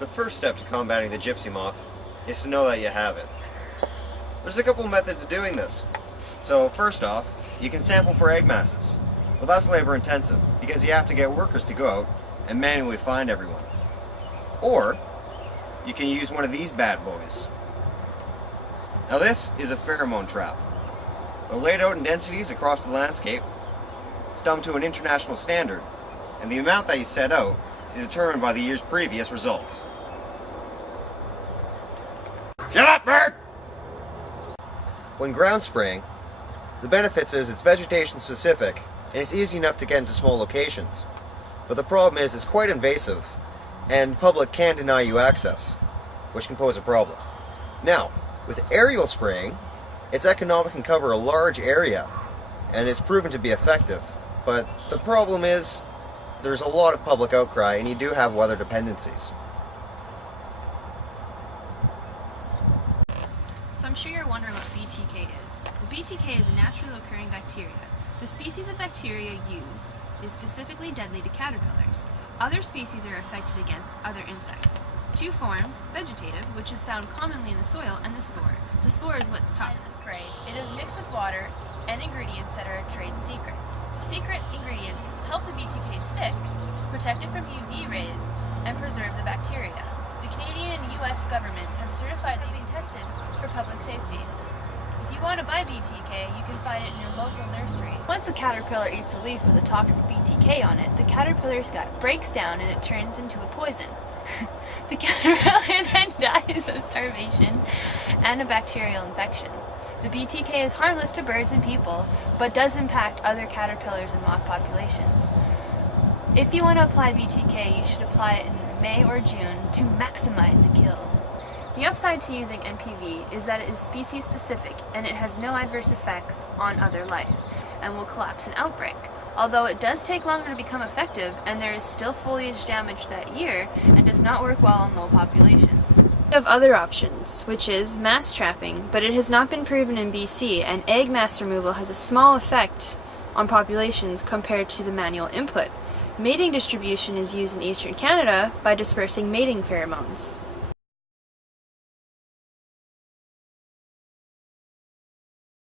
The first step to combating the gypsy moth is to know that you have it. There's a couple methods of doing this. So first off, you can sample for egg masses. Well, that's labor intensive because you have to get workers to go out and manually find everyone. Or you can use one of these bad boys. Now this is a pheromone trap. They're laid out in densities across the landscape. It's done to an international standard, and the amount that you set out is determined by the year's previous results. Shut up, bird! When ground spraying, the benefits is it's vegetation specific and it's easy enough to get into small locations. But the problem is it's quite invasive and public can deny you access, which can pose a problem. Now, with aerial spraying, it's economic and cover a large area and it's proven to be effective. But the problem is there's a lot of public outcry and you do have weather dependencies. So I'm sure you're wondering what BTK is. The BTK is a naturally occurring bacteria. The species of bacteria used is specifically deadly to caterpillars. Other species are affected against other insects. Two forms, vegetative, which is found commonly in the soil, and the spore. The spore is what's toxic. Spray. It is mixed with water and ingredients that are a trade secret. The secret ingredients help the BTK stick, protect it from UV rays, and preserve the bacteria. The Canadian and US governments have certified these being tested for public safety. If you want to buy BTK, you can find it in your local nursery. Once a caterpillar eats a leaf with a toxic BTK on it, the caterpillar's gut breaks down and it turns into a poison. The caterpillar then dies of starvation and a bacterial infection. The BTK is harmless to birds and people, but does impact other caterpillars and moth populations. If you want to apply BTK, you should apply it in May or June to maximize the kill. The upside to using NPV is that it is species specific and it has no adverse effects on other life and will collapse an outbreak. Although it does take longer to become effective and there is still foliage damage that year and does not work well on low populations. We have other options, which is mass trapping, but it has not been proven in BC and egg mass removal has a small effect on populations compared to the manual input. Mating distribution is used in eastern Canada by dispersing mating pheromones.